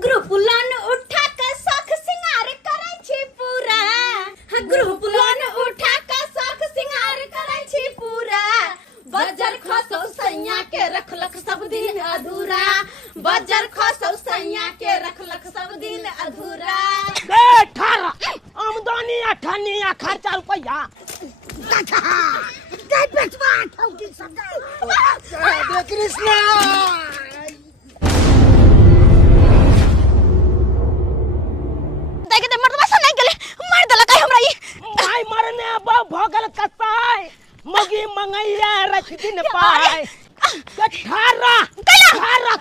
Group loan उठा के शौक सिंगार करे छी पूरा। ग्रुप लोन उठा के शौक सिंगार करे छी पूरा। बजर खसौ सैया के रखलक सब दिन अधूरा। बजर खसौ सैया के रखलक सब दिन अधूरा। आमदनी अठनी खर्चा रुपया कृष्णा मरने भोगल कसाई मगी मंगैया रख दिन पाए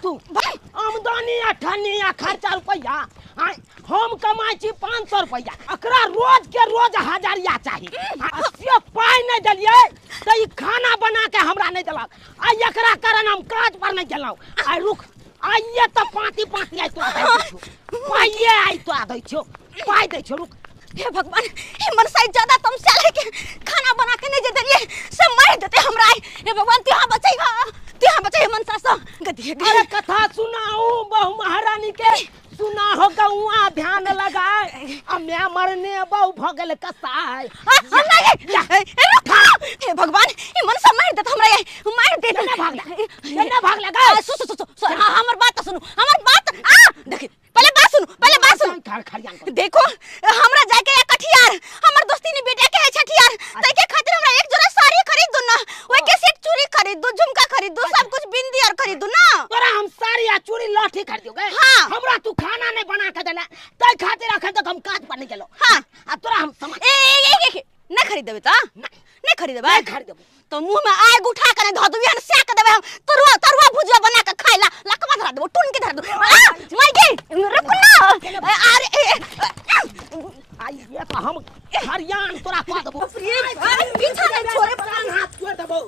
तू आमदनी अठनी खर्चा रुपया हम कमाई छी 500 रुपया अकरा रोज के रोज हजारिया चाहिए पाई नहीं दिलिए तो ई खाना बना के हमरा नहीं दिलक आ एकरा कारण हम काज पर नहीं गेलौ आ रुक आइए तो पाती आई तो पाइए आई तो आ दै छो पाई दै छो रुक। हे भगवान हे मनसाई ज्यादा तुम साले के खाना बना के नहीं दे दिए सब मार देते हमरा। हे भगवान तू बचाई मनसा सा गति। अरे कथा सुनाऊ बहु महारानी के सुना हो गौआ ध्यान लगाए अब मैं मरने बहु भगल कसाई। हे भगवान हे मनसा मार देते हमरा मार दे ना भाग लगा हमर बात सुनो हमर बात देख पहले बात सुनो देखो हमरा जाके एक कठियार हमर दोस्ती ने बेटा के छठियार तई के खातिर हमरा एक जोड़ा साड़ी खरीद दो ना ओए के सेट चूड़ी खरीद दो झुमका खरीद दो सब कुछ बिंदी और खरीद दो ना। तोरा हम साड़ी आ चूड़ी लाठी खरीद दोगे हां हमरा तू खाना नहीं बना के देला तई खातिर अखन तक हम काज पर नहीं गेलो। हां आ तोरा हम समझ नहीं खरीद देबे त नहीं खरीद देबे तो मुंह में आग उठा के धो देबे सेक देबे हम तरुआ भुजिया बना के खाइला लकवा धरा देबो टून के धरा दो माय गे रुक ना अरे आई ये तो हम हरियाण तोरा पा देबो पीछा नहीं छोड़े प्राण हाथ छोड़ देबो।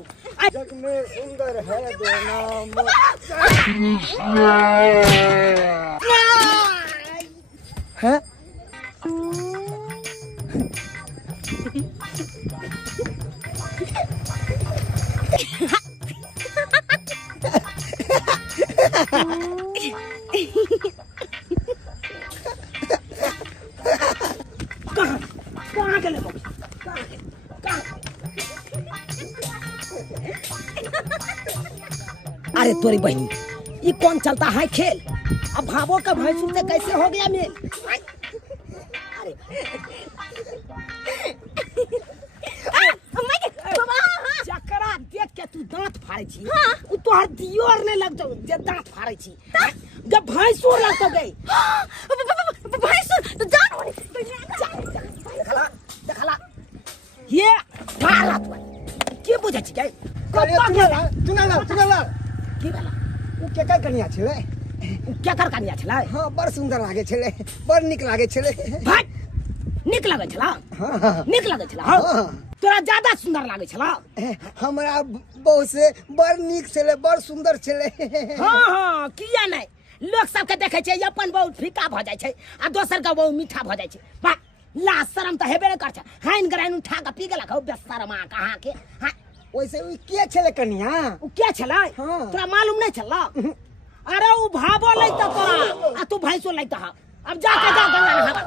जग में सुंदर है दो नाम है कहां गेले अरे तोरी बहनी ये कौन चलता है खेल अब भावों का भैंसू से कैसे हो गया मेल। चकरा देख के तू दांत फाड़े छी उ तोहर दियोर नहीं लग जाओ जे दांत फाड़े छी जब भैंसू लग तो गई भैंसुर तो जान देखला ये भारत के बुझे छी के चुनाला की भेला उ केकर कनिया छले उ केकर कनिया छले। हां बड़ सुंदर लागे छले बड़ निक लागे छले भाई निक लागे छला निक लागे छला तोरा ज्यादा सुंदर लागे छला हमरा बहु से बड़ निक छले बड़ सुंदर छले। हां किया नहीं लोग सब के देखे छै अपन बहुत फीका भ जाय छै आ दोसर का बहुत मीठा भ जाय छै बा ला शरम त हेबे कर छै हाइन गराइन उठा के पी गेला खौ बेशरम कहां के। हां वैसे उ के छले कनिया उ क्या छला तोरा मालूम नहीं छला। अरे उ भाबो लै त तोरा आ तू भैंसो लै त अब जाके जा गंगा नहावा।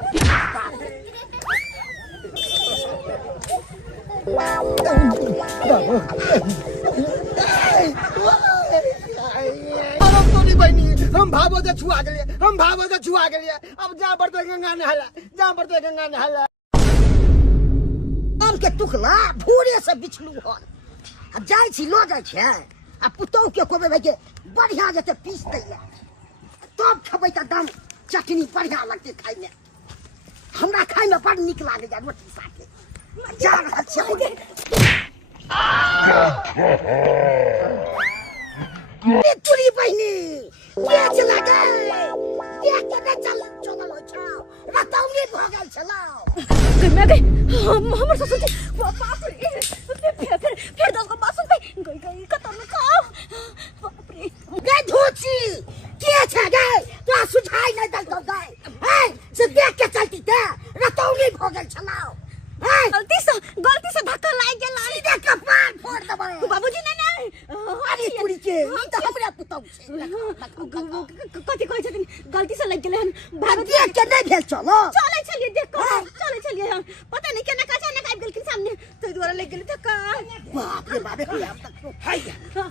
हम भावो से छुआ गेलिए अब जा बढ़ते गंगा नहाला आम के टुकला भूरे से बिछलू हन अब जाय छी लो जाय छै आ पुतौ के कोबे भाई के बढ़िया जते पीस दैया तब खबै त दम चटनी बढ़िया लगते खाय में हमरा खाय में बड़ निक लागे जा रोटी साथे जा रहल छै। ए तुरी बहिनी के चला गए देख के नहीं चल हो छाओ रतौनी भ गेल छलाओ मैं गई हमर ससुर जी बाप रे फिर दस को बासुर गई कतम में खाओ बाप रे गए धोची के छे गए तो सुझाई नहीं दल तो गए ए से देख के चलती थे रतौनी भ गेल छलाओ गलती से धक्का लाग गेल सीधे कपार फोड़ देबो बाबूजी नहीं अरे कुड़ी के ई तो हमरा पुतौ से कथी कहै छथिन गलती से लग गेलै हन भाग देख के नहीं भेल चलो चले चलिए देख चले चलिए हम पता नहीं केना का अचानक आबि गेलखिन सामने तै द्वारा लग गेलै धक्का बाप रे बाप हाय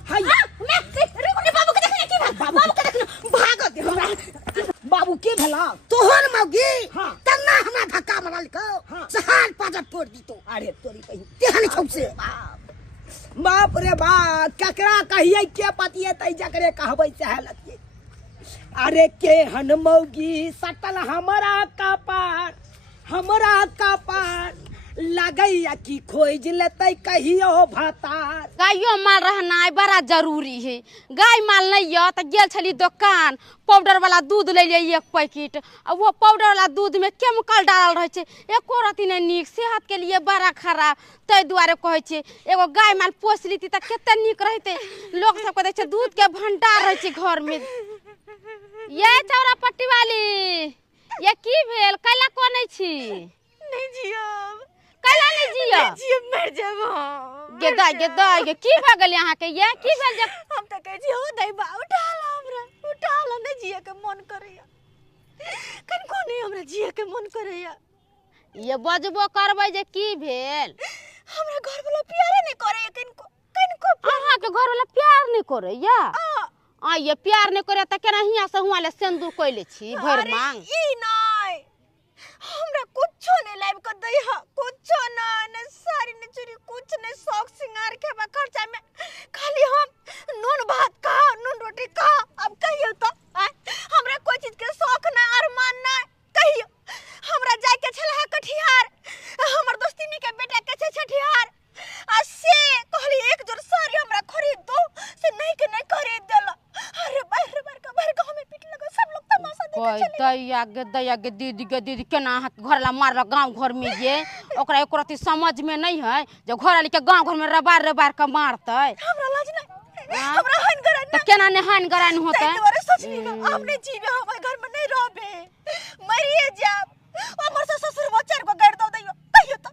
हाय मैं रे बाबू के देखने की बाबू के देखने भाग दे हमरा बाबू के भेला तोहर मौगी हाँ। तना हमरा धक्का मारल को हाँ। सहार पाजत फोड़ दी तो अरे तोरी कहीं तेहन छौ से बाप रे बाप केकरा कहिए के पतिए तै जकरे कहबै सह लतिए अरे के हन मौगी सटल हमरा कपार लगैया कि खोज लेतै कहियो भातार गायो माल रहनाइ बड़ा जरूरी है। गाय माल नहीं है तो गेल छली दुकान पाउडर वाला दूध ले लिए 1 पैकेट। अब वो पाउडर वाला दूध में केमिकल डालल रहे छे, एको रती नहीं नीक, सेहत के लिए बड़ा खराब। तै दुआरे कहै छे एगो गाय माल पोस लीती त केते नीक रहते। लोग सब कहै छे दूध के भंडार रहे छे घर में। ये चौरा पट्टी वाली ये की भेल कैला कोनै छी? नहीं जियो कैला नहीं जियो? जियो मर जाबो गेदा के की भ गेल अहाँ के? ये की भेल जे हम त कहै छी हो दैबा उठा ला नहीं जिए के मन करैया कनको नहीं हमरा जिए के मन करैया। ये बजबो करबै जे की भेल? हमरा घर वाला प्यारे नहीं करैया कनको अहाँ के घर वाला प्यार नहीं करैया? ये प्यार नहीं करे त केना हिया से हुआ ले सिंदूर कइले छी भर मांग? ई नहीं हमरा कुछो नहीं लाइव कर दई ह कुछो न साड़ी न चूड़ी कुछ नहीं शौक सिंगार के बा खर्चा में खाली हम नून भात का नून रोटी का। अब कहियो तो हमरा कोई चीज के शौक ना अरमान ना कहियो। हमरा जाय के छला है कठियार हमर दोस्तिनी के बेटा के छे छठियार आ से कहली एक जोर साड़ी हमरा खरीद दो से नहीं के नहीं खरीद देला। अरे बाहर का हमें पीट लगा सब लोग तमाशा देखे कोई चले। दैया के दीदी केना अहाँ के घर ला मारल गांव घर में ये ओकरा एको रती समझ में नहीं है जो घर वाली के गांव घर में रबार के मारतै। हमरा लाज नहीं हमरा हन गरान त केना ने हान गरान होतै? तोरे सोचनी ना हमने जीवे हमर घर में नहीं रहबे मरिए जाब हमर से ससुर वो 4 गो गाड़ दो दैयो कहियो तो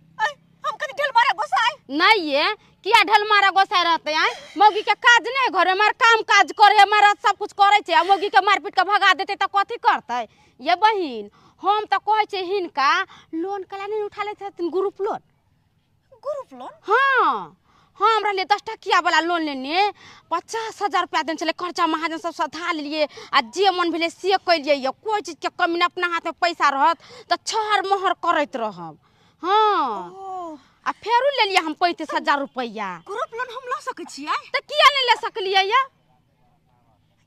हम कनी ढेल मारा गोसाई नहीं ये किया ढल मारा गोसाई रहते हैं? मौगी के काज नहीं घर हमार काम काज करे हमारा सब कुछ करे छे। मौगी के मारपीट के भगा देते त कथी करते? ये बहिन हम त कहै छे हिनका लोन कला नहीं उठा ले छथिन ग्रुप लोन। हाँ हमरा ले 10 टकिया वाला लोन लेने 50,000 रुपया देन चले खर्चा महाजन सब सधा लिए आ जे मन भेले से कइलिए। ये कोई चीज के कमी न अपना हाथ में पैसा रहत त छहर मोहर करत रहब। हाँ आ फेरू ले लिया हम 35,000 रुपया। ग्रुप लोन हम ल सकै छियै त किया नहीं ले सकलिए? या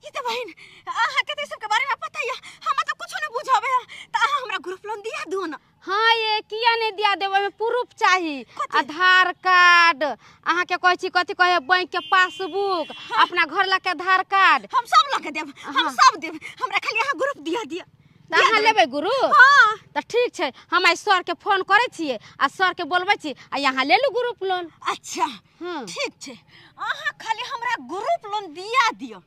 ई त बहिन आहा के सब के बारे में पता है हम त कुछ नहीं बुझाबे त आहा हमरा ग्रुप लोन दिया दो ना। हाँ ये किया नहीं दिया देवे में प्रूफ चाहिए आधार कार्ड अहाँ के कहै छी कथी कहे बैंक के पासबुक अपना घर ला के आधार कार्ड हम सब ला के देब हम सब देब हमरा खाली आहा ग्रुप दिया अहाँ लेबै ग्रुप? हां त ठीक छै हम आई सर के फोन करे छिए आ सर के बोलबै छी आ यहाँ ले लू ग्रुप लोन। अच्छा ठीक छै आहा खाली हमरा ग्रुप लोन दिया दियो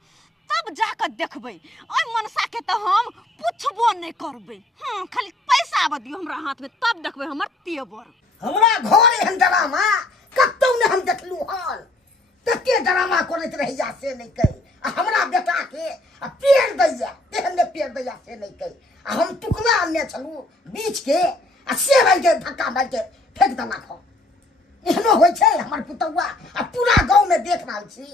तब जाकर देखबै ओइ मनसा के त हम पुछबो नहीं करबै। खाली पैसा आब दियो हमरा हाथ में तब देखबै हमर तेवर। हमरा घर एहन ड्रामा कतौ ने हम देखलू हन तते ड्रामा करैत रहिया से नहीं कही आ हमरा बेटा के आ पेड़ दैया तेहन ने पेड़ दैया से नहीं कही आ हम टुकड़ा आनने छलू बीच के आ से भाई के धक्का मार के फेंक देना खो। एहनो होय छै हमर पुतौआ आ पूरा गांव में देख रहल छी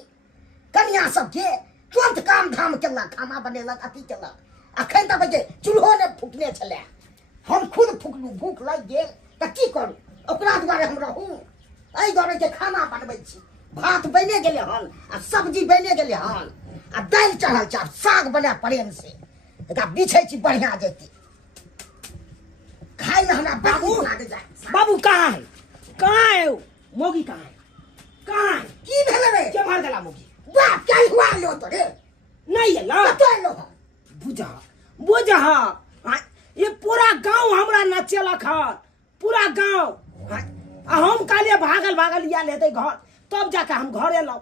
कन्या सब के तुरंत काम धाम केलक खाना बनेलक अथी केलक अखन तक जे चूल्हो ने फूकने छले हम खुद फूकलू भूख लग गेल त की करू ओकरा दुआरे हम रहू एहि दुआरे के खाना बनबै छी। भात बने गेले हन आ सब्जी बने गेले हन आ दालि चढ़ल छै साग बने प्रेम से एकरा बिछै छी बढ़िया जेती खाइ में हमरा बाबू लागे जाय। बाबू कहाँ है मौगी कहाँ है की भेले रे के मार देला मौगी? बाप क्या हुआ लो तो रे नहीं है ना तो लो बुझा ये पूरा गांव हमरा नचेलक हन पूरा गांव हम काले भागल या लेते घर तब जाके हम घर एलौ।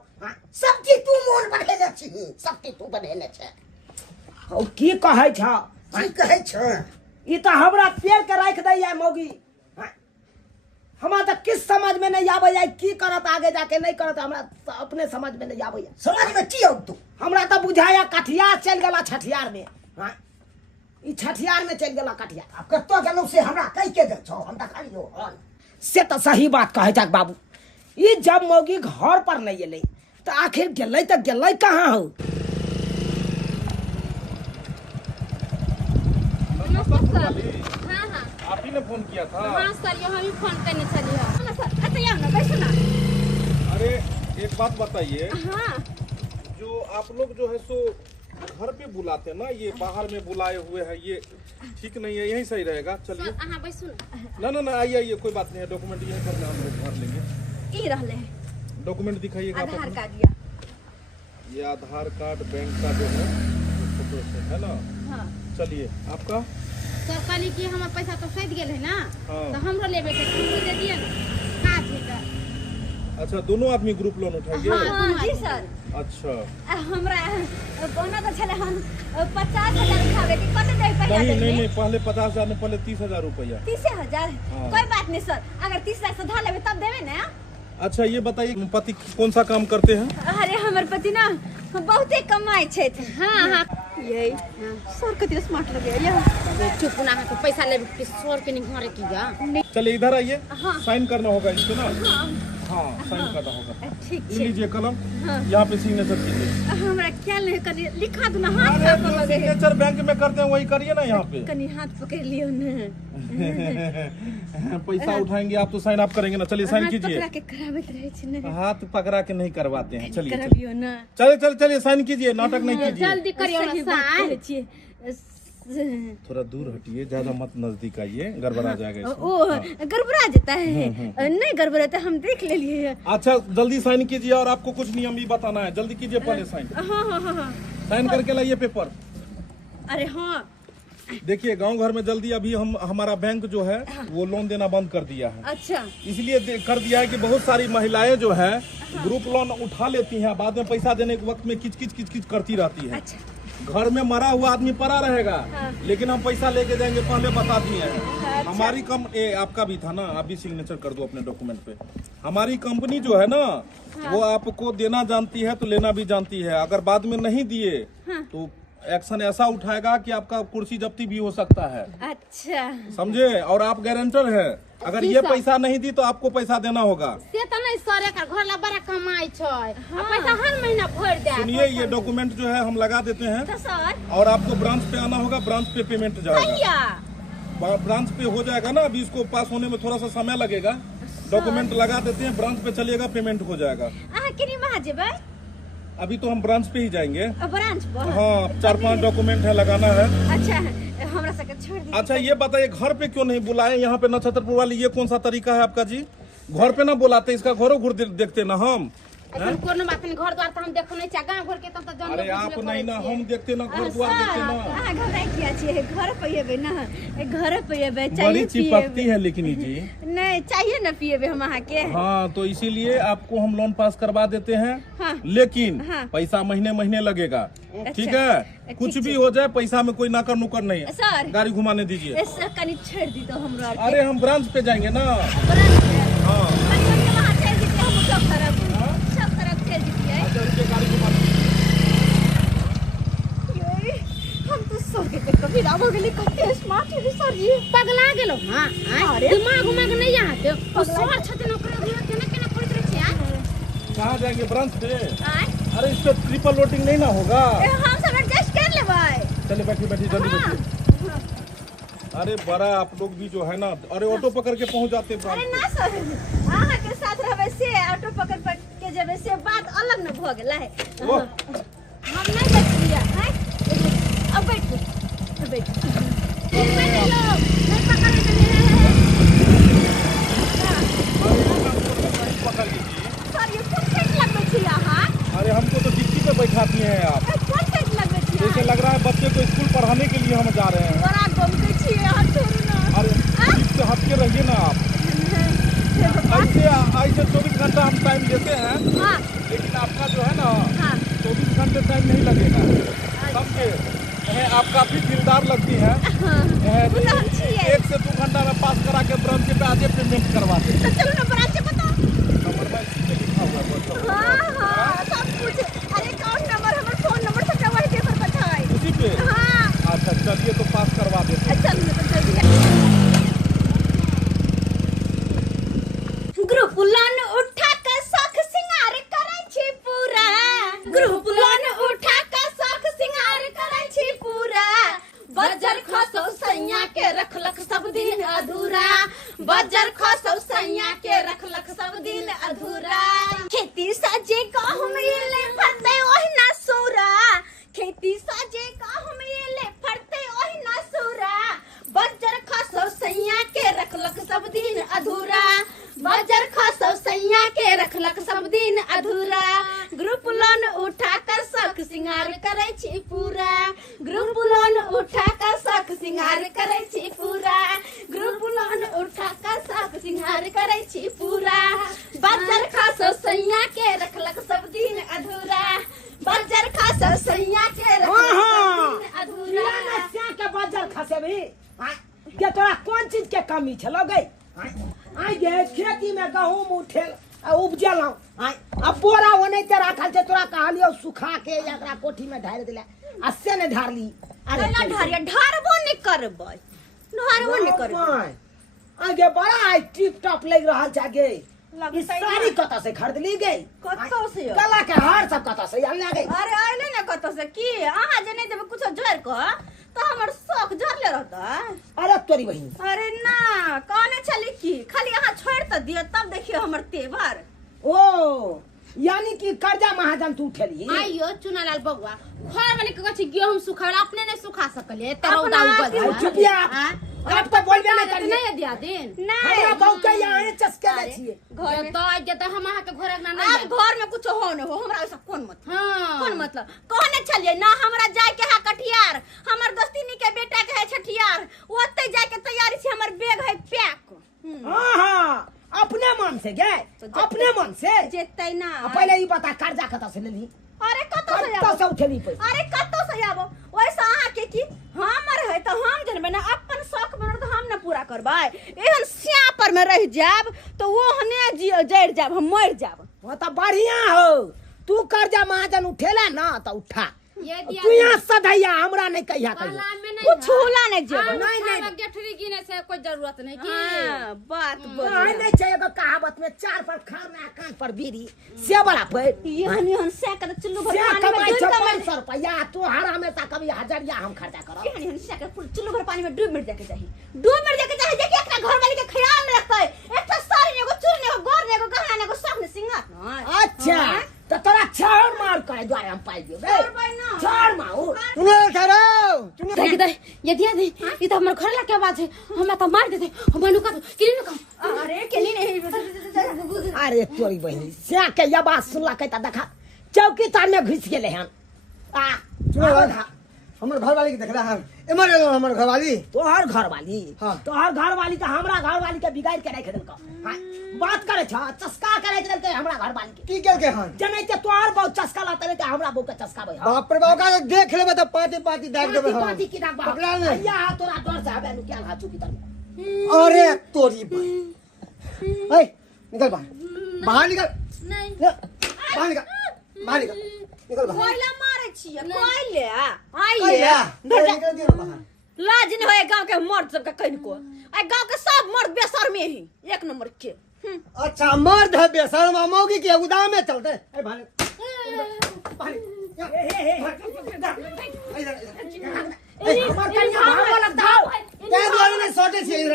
सब चीज तू मोन बढ़ेने छी सब चीज तू बढ़ेने छै ओ की कहै छ ई त हमरा पेड़ के राख दैया मौगी हमारा तो किस समझ में नहीं आवे है की करत आगे जाके नहीं करत हमरा अपने समझ में नहीं आवे है। समझ में की हो तू हमरा तो बुझाया कठियार चल गला छठियार में। हाँ ई छठियार में चल गला कठियार। अब कत्तो जनों से हमरा कह के दे छो हम देखा लियो हल से तो सही बात कहे जाक बाबू। ई जब मौगी घर पर नहीं अले तो आखिर गेलै तो गेलै कहाँ हो। हाँ हाँ आप ही ने फोन किया था। हाँ सर ये हम ही फोन करने चली है सर। अच्छा यहाँ ना बैठो ना। अरे एक बात बताइए, हाँ जो आप लोग जो है सो घर पे बुलाते हैं ना, ये बाहर में बुलाए हुए हैं, ये ठीक नहीं है, यही सही रहेगा। चलिए सर हाँ बैठो ना। ना आइए आइए, कोई बात नहीं है, डॉक्यूमेंट यही करना हम लोग भर लेंगे। ई रहले है डॉक्यूमेंट दिखाइएगा आप आधार अपना। कार्ड या ये आधार कार्ड, बैंक का जो है फोटो है ना। हाँ चलिए आपका सर कहली कि हमार पैसा तो सद गेल है ना, हाँ। तो हमरो लेबे के हमरो दे दिए ना का ठीक है। अच्छा, दोनों आदमी ग्रुप लोन उठाएंगे। हाँ जी सर। अच्छा हमरा कोना तो छले हम 50,000 उठावे के कते दे पहले नहीं देंगे? नहीं नहीं, पहले 50,000 में पहले 30,000 रुपया। 30,000 हाँ। कोई बात नहीं सर, अगर 30 लाख से धा लेबे तब देवे ना। अच्छा ये बताइए, पति कौन सा काम करते हैं? अरे हमर पति ना बहुते कमाई छै। हाँ हाँ यही सर कते स्मार्ट लगे या चुप ना के पैसा लेबे के सर के नहीं घरे किया। चलिए इधर आइए, हाँ। साइन करना होगा इसको ना। हाँ हाँ साइन करना होगा। ठीक ये छै। लीजिए कलम, यहाँ पे सिग्नेचर कीजिए। हमरा क्या नहीं कनी लिखा दो ना, हाथ अरे पर जो लगे है। सिग्नेचर बैंक में करते हैं वही करिए ना यहाँ पे। कनी हाथ पकड़ लियो ना। पैसा उठाएंगे आप तो साइन आप करेंगे ना। चलिए साइन हाथ कीजिए। पकड़ा के कराबत रहे छै ना। हाथ पकड़ा के नहीं करवाते हैं। चलिए कराबियो ना। चलिए साइन कीजिए, नाटक नहीं कीजिए। जल्दी करियो ना सही बात साइन। कहै छियै। थोड़ा दूर हटिए, ज्यादा मत नजदीक आइए, गड़बड़ा जाएगा इसमें। ओ गड़बड़ा जाता है। नहीं गड़बड़ाता हम देख ले लिए। अच्छा जल्दी साइन कीजिए, और आपको कुछ नियम भी बताना है, जल्दी कीजिए पहले साइन। हाँ साइन करके लाइए पेपर। अरे हाँ देखिए गांव घर में जल्दी अभी हमारा बैंक जो है वो लोन देना बंद कर दिया है। अच्छा इसलिए कर दिया है कि बहुत सारी महिलाएं जो है ग्रुप लोन उठा लेती हैं, बाद में पैसा देने के वक्त में किच किच करती रहती है। अच्छा घर में मरा हुआ आदमी पड़ा रहेगा, लेकिन हम पैसा लेके जाएंगे पहले बता दिए हैं। हमारी आपका भी था ना, आप भी सिग्नेचर कर दो अपने डॉक्यूमेंट पे। हमारी कंपनी जो है ना वो आपको देना जानती है तो लेना भी जानती है। अगर बाद में नहीं दिए तो एक्शन ऐसा उठाएगा कि आपका कुर्सी जब्ती भी हो सकता है। अच्छा समझे? और आप गारंटर है, अगर ये पैसा नहीं दी तो आपको पैसा देना होगा। से तो नहीं सर एकर घर ला बड़ा कमाई छै, आ पैसा हर महीना भर दे। सुनिए, ये डॉक्यूमेंट जो है हम लगा देते हैं, तो सर और आपको ब्रांच पे आना होगा, ब्रांच पे पेमेंट जाएगा। भैया ब्रांच पे हो जाएगा ना, अभी इसको पास होने में थोड़ा सा समय लगेगा। डॉक्यूमेंट लगा देते हैं, ब्रांच पे चलिएगा, पेमेंट हो जाएगा। अहाँ किनी वहाँ जेबै? अभी तो हम ब्रांच पे ही जाएंगे। ब्रांच पर? हाँ 4-5 डॉक्यूमेंट है, लगाना है। अच्छा हमरा सबके छोड़ दी। अच्छा ये बताइए, घर पे क्यों नहीं बुलाए? यहाँ पे नक्षत्रपुर वाली ये कौन सा तरीका है आपका जी? घर पे ना बुलाते, इसका घरों घुर देखते ना हम। ऐसन कोनो बात नहीं, घर द्वार तो हम देखो नहीं चाहे, गांव घर के तब तो जान अरे आप नहीं ना, हम देखते ना, घर द्वार देखते ना। अहाँ घबराई किया छियै? घर पे एबै ना, घर पे एबै बड़ी चाहिए चिपकती है लेकिन ये जी। नहीं चाहिए ना पिएबे हम अहाँ के। हाँ तो इसीलिए आपको हम लोन पास करवा देते हैं। हाँ। लेकिन हाँ। पैसा महीने महीने लगेगा। ठीक अच्छा। है, कुछ भी हो जाए पैसा में कोई नाकर नुकर नहीं है। सर गाड़ी घुमाने दीजिए। ऐसा कनी छोड़ दी तो हमरा आर के। अरे हम ब्रांच पे जाएंगे ना। ब्रांच पे? हाँ कनी हमके वहाँ चल जीतिए, हम सब तरफ चल जीतिए। अच्छा, रुकिए, गाड़ी घुमा दीजिए। ये, हम तो सर के कभी राव गेली, कते स्मार्ट है सर जी। पगला गेलो। हां अरे। दिमाग उमाग नहीं यहाँ के ओ सर छते नौकरी दिया केना केना करत रहे छी। कहाँ जाएंगे? ब्रांच पे। आय अरे इस पे ट्रिपल लोडिंग नहीं ना होगा। हम सब एडजस्ट कर लेबै। चलिए बैठिए जल्दी हाँ। बैठिए। अरे बड़ा आप लोग भी जो है ना, अरे ऑटो पकड़ के पहुंच जाते हैं ब्रांच अरे पे। ना सर, अहाँ के साथ रहबै से ऑटो पकड़ के जेबै से बात अलग न भ गेलै। ओह। हम नहीं बैठलिए हैं। अब बैठो, अब बैठो। बैठ लो, नहीं पकड़ के पकड़ लीजिए। सर ये कौन साइड लगबै छी अहाँ? अरे हमको तो डिक्की पे बैठाती हैं आप। कौन साइड लगबै छी? जैसे लग रहा है बच्चे को स्कूल पढ़ाने के लिए हम जा रहे हैं। बड़ा गमकै छी अहाँ, छोड़ू ना। अरे सीट से हट के रहिए ना आप। ऐसे 24 घंटा हम टाइम देते हैं, हाँ लेकिन आपका जो है ना हाँ 24 घंटे टाइम नहीं लगेगा। समझे? आप काफी दिलदार लगती हैं। हाँ। वो तो हम छियै। 1 से 2 घंटा में पास करा के ब्रांच पे आगे पेमेंट पेमेंट करवा देंगे। तो चलो ना ब्रांच बताओ। नंबर में इसी पे लिखा हुआ है, WhatsApp पे। हाँ सब कुछ। अरे अकाउंट नंबर हमारे फोन नंबर सब वही पेपर बताए। उसी पे। हाँ अच्छा चलिए तो पास करवा देते हैं। चल तो जल्दी। ग्रुप लोन उठा के शौक सिंगार करे छी पूरा। ग्रुप लोन उठा के शौक सिंगार करे छी पूरा। बजर खसौ सैया के रखलक सब दिन अधूरा। बजर खसौ सैया के रखलक सब दिन अधूरा। खेती साजे कहूँ ले फरते ओहिना सूरा। खेती साजे कहूँ ले फरते ओहिना सूरा। बजर खसौ सैया के रखलक सब दिन अधूरा। बजर खसौ सैया के रखलक सब दिन अधूरा। ग्रुप लोन उठा कर शौक सिंगार करे छी पूरा। ग्रुप लोन उठा कर शौक सिंगार करे छी पूरा। ग्रुप लोन उठा कर शौक सिंगार करे छी पूरा। बजर खसौ सैया के रखलक सब दिन अधूरा। बजर खसौ सैया के रखलक सब दिन अधूरा। क्या के बजर खसे भी के तोरा कौन चीज के कमी छलो गई आई गे खेती में गहूम उठेल उपजेलौ आई अब बोरा ओने ते राखल छे तोरा कहलियो सुखा के एकरा कोठी में ढार देले आ से ने ढारली। अरे ना ढारिया ढारबो नहीं करबै। ढारबो नहीं करबै। आगे बड़ा आई टिप टॉप लग रहल छे गे। लगतै इस सारी कत से खरीद ली गई। कतौ से यौ? गला के हार सब कत से आन गई। अरे आइले ना कतौ से की अहाँ जे नहीं देबे कुछ जोर क तो हमर शौक झरले रहता। अरे तोरी बहिन अरे ना कहने छली की खाली अहाँ छोड़ त दियो तब देखियो हमर तेवर। ओ यानी कि कर्जा महाजन तू उठेली। आइयो चुनालाल बबुआ घर वाले के कछि गेहूं सुखावला अपने ने सुखा सकले तरौदा अपना उपज अरे चुपिया अब तो बोलबे नहीं करिए। नहीं दिया दिन हमरा बहु के यहाँ चस्के ले छिए घर में तो आज जत हम अहाँ के घर ना अब घर में कुछ हो न हो हमरा ऐसा कौन मतलब। हां कौन मतलब कहने छलिए ना हमरा जाय के है कटियार। हमर दोस्तिनी के बेटा के है छठियार। ओते जाय के तैयारी से हमर बैग है पैक। हां हां अपने मन से गे अपने मन से जेतै ना। पहले ई बता कर्जा कत से लेली। अरे कतौ से कत से उठेली पैसा। अरे कतौ से आबो वैसा अहाँ के की हमर है तो हम जनबे ना अपन शौक बनर तो हम ना पूरा करबै। एहन सिया पर में रह जाब तो वो हने जड़ जाब हम मर जाब। वो तो बढ़िया हो तू कर्जा महाजन उठेला ना तो उठा ये दिया तू यहाँ सधैया हमरा नहीं कहिया कहिया। वाला में नहीं कुछ होला नहीं जेब। नहीं गेठरी गिने से कोई जरूरत नहीं की हां बात बोल। नहीं नहीं चाहिए एगो कहावत में चार पर खाना कान पर बीड़ी से बड़ा पे यहन यहन से कर चुल्लू भर से पानी में कमाई डूब के 500 रुपया तू हर हमेशा कभी हजारिया हम खर्चा करब। यहन यहन से कर चुल्लू भर पानी में डूब मर जाके चाहिए। डूब मर जाके चाहिए कि अपना घर वाले के ख्याल में रखै। एकटा सारी एगो चूर्ण एगो गोर एगो गहना एगो सब ने सिंगार न। अच्छा तो तोरा छाड़ मार कर द्वारा हम पाई दियो बे छाड़ माऊ सुनो ठहरो देख दे ये दिया दे ये तो हमर घर ला के आवाज है हमरा तो मार देते हम नु का किरी नु का। अरे केली नहीं। अरे तोरी बहिनी से के ये बात सुनला के त देखा चौकीदार में घुस गेले हम आ सुनो हमर घर वाली के देखला हम एमर हमर घर वाली तोहर घर वाली हाँ। तोहर घर वाली तो हमरा घर वाली के बिगाड़ के रख देलक। हां बात करे छ चस्का करे देलक हमरा घर वाली के की केल के हन जने के तोहर बहुत चस्का लाते रे के हमरा बहु के चस्का भई। बाप रे बाप का देख लेबे त पार्टी पार्टी दाग देबे हम पार्टी की दाग पकड़ा ले। या तोरा डर से हबे नु क्या हा चौकीदार में। अरे तोरी बहन ए निकल बाहर निकल नहीं बाहर निकल बाहर निकल निकल बाहर कोयला मारे छिए कोयले आइए निकल दियो बाहर। लाज नहीं होए गांव के मर्द सब का कहीं को। आ गांव के सब मर्द बेसर में ही एक नंबर के। अच्छा मर्द है बेशर्म मौगी के उदाम में चलते ए बाहर बाहर हमर कन्या भाग वाला दाव क्या द्वारा ने सोटे से इधर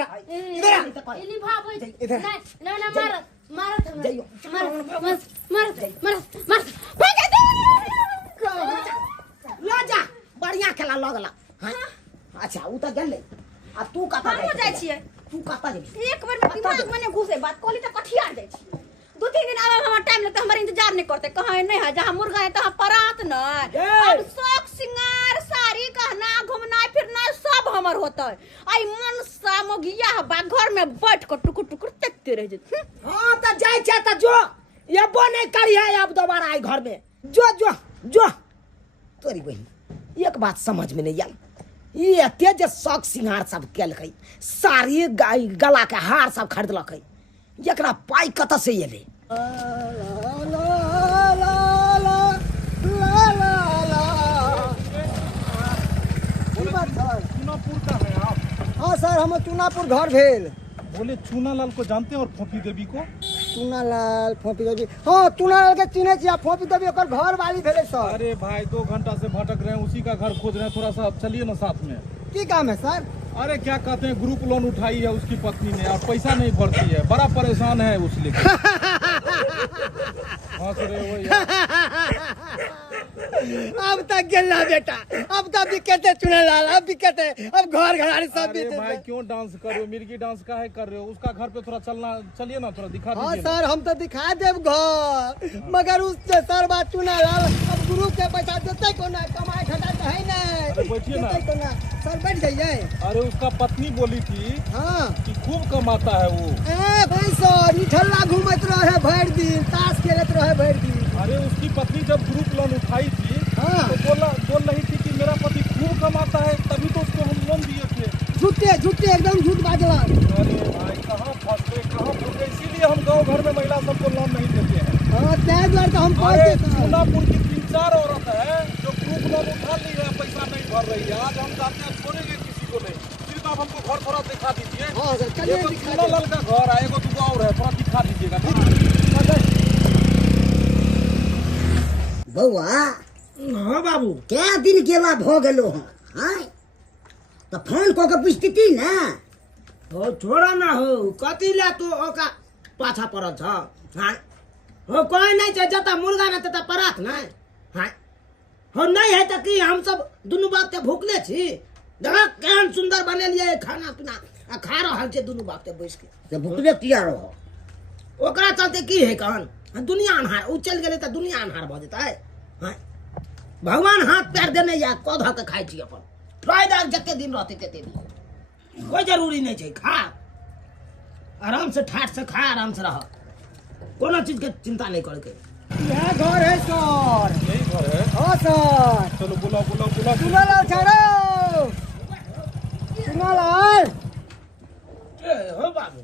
इधर इनी भाव होई इधर। नहीं ना मार मारत हम जाइयो मारत मारत फेंक दे लाजा बढ़िया खेला लगला। हां अच्छा उ त गेले आ तू कता हम हो जाय छिए। तू कता जेबी एक बार दिमाग में ने घुसे बात कोली तो कठियार जाय छी। 2-3 दिन आवे हमार टाइम लगता हमारे इंतजार नहीं करते कहां नहीं है जहां मुर्गा है तहां परात न। अब शौक सिंगार साड़ी गहना घूमना फिरना सब हमर होता है। आई मन सामगिया बा घर में बैठ कर टुकुर टुकुर तकते रह जे। हां त जाय छ त जो ये बो नहीं करिया अब दोबारा आई घर में जो जो जो तोरी बहन एक बात समझ में नहीं आई ये एते जे शौक सिंगार सब केलकै, साड़ी गला के हार सब खरीदलकै, एकरा पाई कतऽ से एलै? चूनापुर का है आप? हाँ सर, हम चूनापुर घर भेल। बोले चूनालाल को जानते हैं और फोफी देवी को? चूनालाल फोफी देवी, हाँ चूनालाल के चिन्हे छियै, फोफी देवी ओकर घर वाली भेले सर। अरे भाई 2 घंटा से भटक रहे हैं, उसी का घर खोज रहे हैं, थोड़ा सा चलिए ना साथ में। की काम है सर? अरे क्या कहते हैं, ग्रुप लोन उठाई है उसकी पत्नी ने और पैसा नहीं भरती है, बड़ा परेशान है उस लेके। हंस रहे हो यार। अब तक गेला बेटा, अब तक बिकते चूनालाल, अब बिकते, अब घर घराड़ी सब अरे बिकते। भाई क्यों डांस कर रहे हो, मिर्गी डांस का है कर रहे हो? उसका घर पे थोड़ा चलना, चलिए ना थोड़ा दिखा हाँ दीजिए। सर, हम तो दिखा देव घर, मगर उससे सर बात चूनालाल अब ग्रुप के पैसा देते को ना, कमाए खटा तो है अरे बैठिए ना। देते को ना। सर बैठ जाइए। अरे उसका पत्नी बोली थी हाँ कि खूब कमाता है वो। ए भाई सर, निठल्ला घूमत रहे भर दिन, ताश खेलत रहे भर दिन। अरे उसकी पत्नी जब ग्रुप लोन उठाई थी हाँ। तो बोल रही थी कि मेरा पति खूब कमाता है, तभी तो उसको हम लोन दिए थे। झूठे झूठे एकदम झूठ बाजला। अरे भाई कहाँ फंसे, इसीलिए हम गांव घर में महिला सबको लोन नहीं देते हैं। हाँ तेज बार तो हम अरे पहुंचे सर। चूनापुर की 3-4 औरत है जो ग्रुप लोन उठा ली है, पैसा नहीं भर रही है। आज हम जाते हैं, छोड़ेंगे किसी को नहीं। सिर्फ आप हमको घर थोड़ा दिखा दीजिए। हाँ सर, चलिए ये तो दिखा चूनालाल का घर है, एगो दूगो और है, थोड़ा दिखा दीजिएगा ना। बउआ हाँ बाबू, क्या दिन गेला भ गेलो हैं? तो फोन कऽ के पुछती ना। हो छोड़ा ना हो, कथी ले तू ओका पाछा पड़ल छ? हाँ हो कोई नहीं छै, जता मुर्गा न तता परात नहीं। हाँ हो नहीं है तो कि हम सब दुनू बाप ते भूखले छी? देखा केहन सुंदर बनेलिए खाना पीना आ खा रहल छै दुनू बाप ते बैस के। से भुकले किया रहो? ओकरा चलते की है कहन, दुनिया अन्हार, उ चल गेले तो दुनिया अन्हार भ जेतै। हाँ भगवान हाथ पैर देने या कऽ धऽ के खाइ छी अपन, फायदा जते दिन रहते तते दिन, कोई जरूरी नहीं छै। खा आराम से, ठाट से खा, आराम से रह, कोनो चीज के चिंता नहीं करे के। यह घर है सर। यही घर है? हाँ सर। चलो बुलाओ। चूनालाल छोड़ो, चूनालाल। हो बाबू,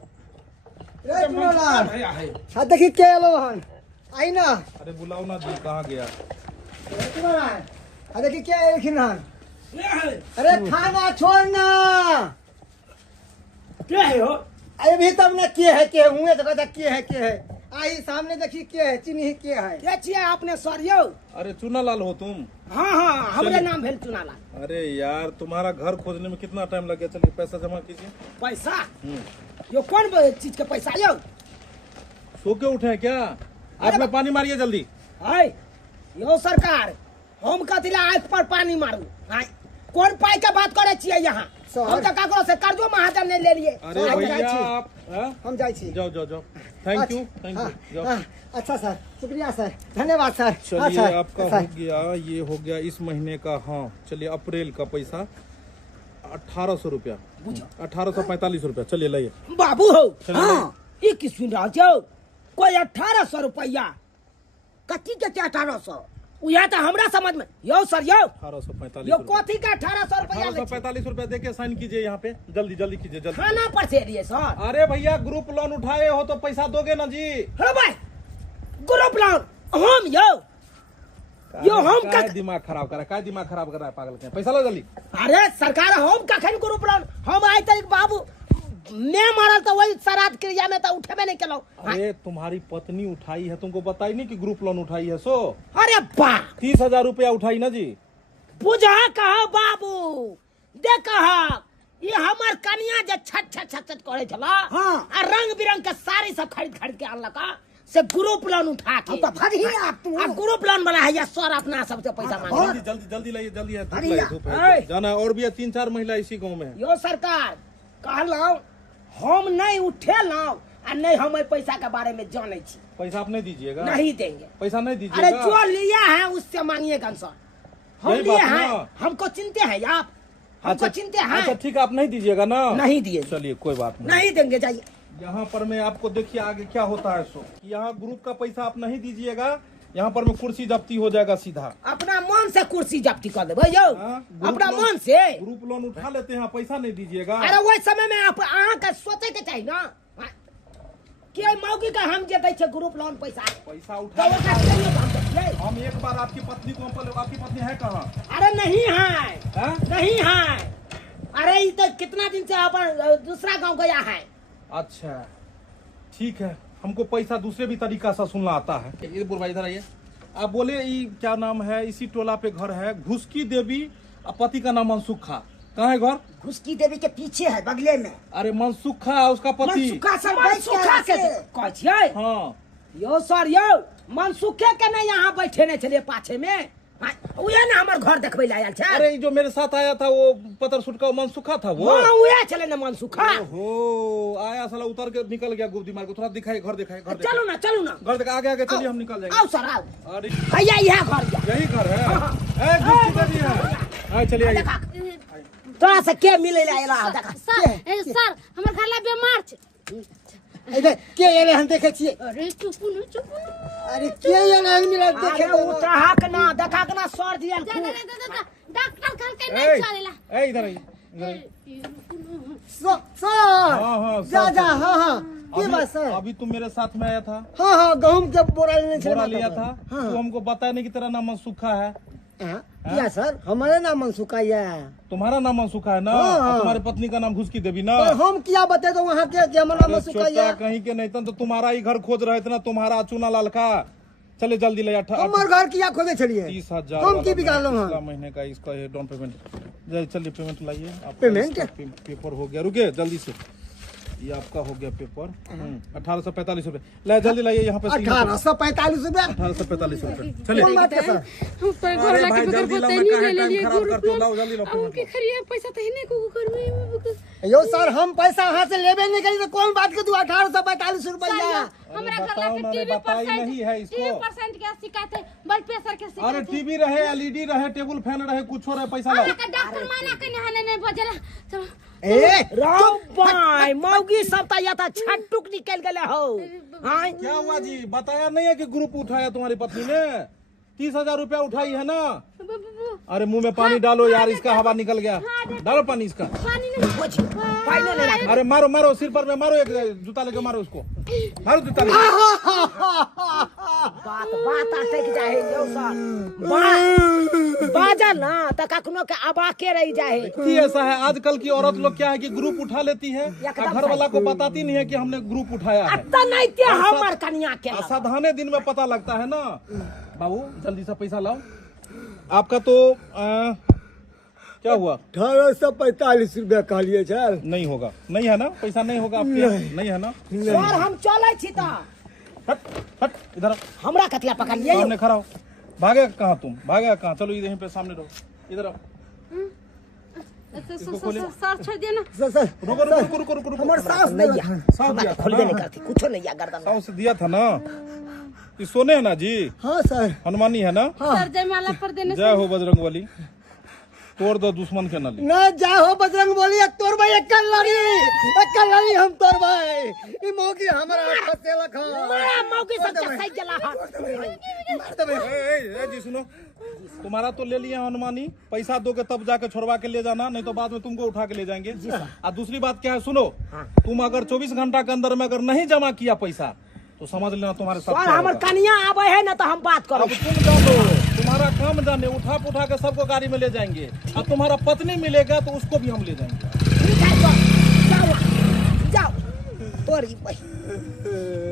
ए चूनालाल, भैया है। हाँ देखी के एलो हन, आई ना। अरे बुलाओ ना जी, कहाँ गया? चूनालाल, हाँ देखी के एलखिन हन। के है? अरे खाना छोड़ना। के है हो? अभी तब ने के है, हुए तो कहता के है। आई सामने देखी के है, चिन्ही के है। ये छियै अपने सर यौ? अरे चूनालाल हो तुम? हाँ हाँ, हमरे नाम भेल चुनालाल। अरे यार तुम्हारा घर खोजने में कितना टाइम लग गया, चलिए पैसा जमा कीजिए। पैसा यो कौन चीज के पैसा यो? सो के उठे हैं क्या? आप में पानी मारिए जल्दी। है यो सरकार, हम कथी ला आँख पर पानी मारू? आय कौन पाई के बात करे छियै यहाँ? सर। हम तो ककरो से कर्जो महाजन नहीं ले लिए। अरे हम भैया जाइ छी। आप हाँ? हम जाई छी। जाओ थैंक यू हाँ, जाओ। हाँ, अच्छा सर, शुक्रिया सर, धन्यवाद सर। हाँ, चलिए सर, आपका सर। हो गया, ये हो गया इस महीने का। हाँ चलिए, अप्रैल का पैसा 1800 रुपया, 1845 रुपया। चलिए लाइए। बाबू हो, चलिए। हाँ ये की सुन रहा छो? कोई 1800 रुपया? कथी के 1800? उया तो हमरा समझ में यो सर यो 1845 यो कथी का 1800 रुपया? 1845 रुपया देके साइन कीजिए यहाँ पे, जल्दी कीजिए जल्दी। खाना पर से रहिए सर। अरे भैया ग्रुप लोन उठाए हो तो पैसा दोगे ना जी? हो भाई ग्रुप लोन हम यो हम काय दिमाग खराब कर रहा है पागल के? पैसा लो जल्दी। अरे सरकार हम कखन ग्रुप लोन, हम आए तक बाबू मैं मरल तो वही श्राद्ध क्रिया में तो उठेबे नहीं केलो। अरे तुम्हारी पत्नी उठाई है, तुमको बताई नहीं कि ग्रुप लोन उठाई है? सो अरे बा 30,000 रुपया उठाई ना जी? बुझा कहा बाबू, देख कहा ये हमार कनिया जे छट करे छला। हाँ। आ रंग बिरंग के साड़ी सब खरीद के अनलका से ग्रुप लोन उठा के। तो फरी आप तू। आ ग्रुप लोन वाला है या सर अपना सबसे पैसा मांगे। जल्दी लाइए, जल्दी है, धूप अरे लगे, यार, धूप ऐ। है। जाना है, और भी 3-4 महिला इसी गाँव में है। यो सरकार कहलौ हम नहीं उठेलौ आ नहीं हम पैसा के बारे में जाने छी। पैसा आप नहीं दीजिएगा? नहीं देंगे। पैसा नहीं अरे दीजिएगा? जो लिया है उससे मांगिएगा सर। हम यही लिए बात हैं, ना। हमको चिंते हैं आप? हमको चिंते हैं? अच्छा ठीक है, आप नहीं दीजिएगा ना? नहीं दिए। चलिए कोई बात नहीं। नहीं देंगे, जाइए। यहाँ पर मैं आपको देखिए आगे क्या होता है। सो यहाँ ग्रुप का पैसा आप नहीं दीजिएगा, यहाँ पर में कुर्सी जब्ती हो जाएगा सीधा। अपना मन से कुर्सी जब्ती कर दे भैया, हाँ, अपना ग्रुप मन से। ग्रुप लोन उठा लेते हैं, पैसा नहीं दीजिएगा। अरे वही समय में आप अहाँ के सोचे के चाहिए ना कि मौगी का हम जे दै छे ग्रुप लोन पैसा उठा तो ओकरा चाहिए तो हम देंगे। हम एक बार आपकी पत्नी को आपकी पत्नी है कहाँ? अरे नहीं है, हाँ? नहीं है। अरे ये तो कितना दिन से अपन दूसरा गांव गया है। अच्छा ठीक है, हमको पैसा दूसरे भी तरीका से सुनना आता है। ये बुरबा इधर आइए। आप बोले ये क्या नाम है, इसी टोला पे घर है, घुसकी देवी, पति का नाम मनसुखा। कहाँ है घर? घुसकी देवी के पीछे है, बगले में। अरे मनसुखा उसका पति। मनसुखा सर मनसुखा के कहै छियै? हाँ यो सर यो मनसुखे के नहीं यहाँ बैठे नहीं चलिए पाछे में, उहे ना हमार घर देखबे ले आयल छै। अरे जो मेरे साथ आया था वो पतर सूट का मनसुखा था वो। हाँ उहे चले ना मनसुखा। ओहो आया साला उतर के निकल गया गुप्ती मार को। थोड़ा दिखाई घर दिखाई घर दिखाई। चलो ना घर दिखा आगे आगे चलिए, हम निकल जाएंगे। आओ सर आओ। अरे भैया यह घर यही घर है। ए, घुसकी देवी है। हाँ चलिए आइए। तोरा से के मिले ले आयल देखा। सर हमर घर ला बीमार छे। इधर के एले हम देखे छिए। अरे चुप न अरे के एले हम मिला देखे अरे उठा के ना देखा के ना सर दिया डॉक्टर घर के नहीं चलेला। ए इधर आइए, इधर आइए। सर हाँ, जा सर, जा। सर। हाँ की बात सर? अभी तुम मेरे साथ में आया था। हाँ गहूम के बोरा लेने चला बोरा लिया था। हाँ। तू हमको बताया नहीं कि तेरा नाम मनसुखा है। क्या सर, हमारे नाम मनसुखा है। तुम्हारा नाम मनसुखा है ना? हाँ। और तुम्हारी पत्नी का नाम घुसकी देवी ना? और हम क्या बते तो वहाँ के कि हमारा नाम अरे मनसुखा चोटा है। कहीं के नहीं तो तुम्हारा ही घर खोज रहे थे ना, तुम्हारा चूना लाल का। चले जल्दी ले। हमारे घर किया खोले चलिए। 30,000 हम की बिगाड़ लो। पिछला महीने का इसका ये डाउन पेमेंट। चलिए पेमेंट लाइए। आपका पेमेंट? इसका पेपर हो गया, रुके जल्दी से। ये आपका हो गया पेपर। 1845 रुपए। ले जल्दी लाइए यहाँ पे। 1845 रुपया। 1845 रुपए। चलिए। कौन बात है सर? हम तो घर अरे ला भाई के बगैर जल्दी लाओ, बताई मैं नहीं काहे ले टाइम लिए खराब ग्रुप करते हो? लोन। लाओ जल्दी लाओ अब उनके खरिया पैसा तो ही नहीं को करवे। यो सर हम पैसा यहाँ से लेबे नहीं करी तो कौन बात के तू 1845 रुपया? हमरा घर ला बताओ, के मैंने टीवी बताई नहीं है इसको। 30% के शिकायत है, ब्लड प्रेशर के अरे शिकायत है। टीवी रहे, एलईडी रहे, टेबल फैन रहे, कुछ हो रहे, पैसा लाओ। का डॉक्टर माना के नहाने नहीं बजला। चलो ए राव भाई मौगी सब तो या तो छटुक निकल गले हो। हां क्या हुआ जी? बताया नहीं है कि ग्रुप उठाया तुम्हारी पत्नी ने? 30,000 रुपया उठाई है ना? अरे मुंह में पानी डालो यार, इसका हवा निकल गया। डालो पानी इसका। पानी नहीं फाइनल ले रहा। अरे मारो मारो, सिर पर में मारो, एक जूता लेके मारो उसको। मारो जूता लेके। बात आटे के जाए जो सर बाजा ना तो कखनो के अबाके रह जाए। कि ऐसा है आजकल की औरत लोग क्या है कि ग्रुप उठा लेती है, घर वाला को बताती नहीं है कि हमने ग्रुप उठाया है। अत्ता नहीं ते हमर कन्या के असाधाने दिन में पता लगता है ना। बाबू जल्दी से पैसा लाओ। आपका तो क्या हुआ? 1845 रुपया कहलिए सर। नहीं होगा, नहीं है ना? पैसा नहीं होगा आपके यहाँ? नहीं है ना? सर हम चले छी त हट हट इधर हमरा कतला पकड़ लिए सामने खड़ा हो। भागे कहाँ तुम? भागे कहाँ? चलो यहीं पे सामने रहो। इधर आओ। सर छोड़ दिया ना। सर रुको रुको रुको रुको रुको। हमारे सास नहीं या साफ दिया था खोलबे ना? नहीं करती कुछ नहीं या गर्दन साफ से दिया था ना? ये सोने है ना जी? हाँ सर। हनुमानी है ना? सर जयमाला पर देने जय हो बजरंग बली। तोड़ दो दुश्मन के नली। ना जाओ बजरंग बोली एक तोर भाई एक कल्लानी हम तोर भाई। ई मौकी हमारा फसे लखा। मारा मौगी सब सही गेला हा। जी सुनो, तुम्हारा तो ले लिया हनुमानी, पैसा दोगे तब जाके छोड़वा के ले जाना, नहीं तो बाद में तुमको उठा के ले जाएंगे। और दूसरी बात क्या है सुनो, तुम अगर 24 घंटा के अंदर में अगर नहीं जमा किया पैसा तो समझ लेना तुम्हारे साथ सर क्या हमर होगा। कन्या आवे है ना तो हम बात करो। अब तुम जानो, तुम्हारा काम जाने, उठा पुठा के सबको गाड़ी में ले जाएंगे। अब तुम्हारा पत्नी मिलेगा तो उसको भी हम ले जाएंगे। ठीक है जाओ जाओ तोरी भाई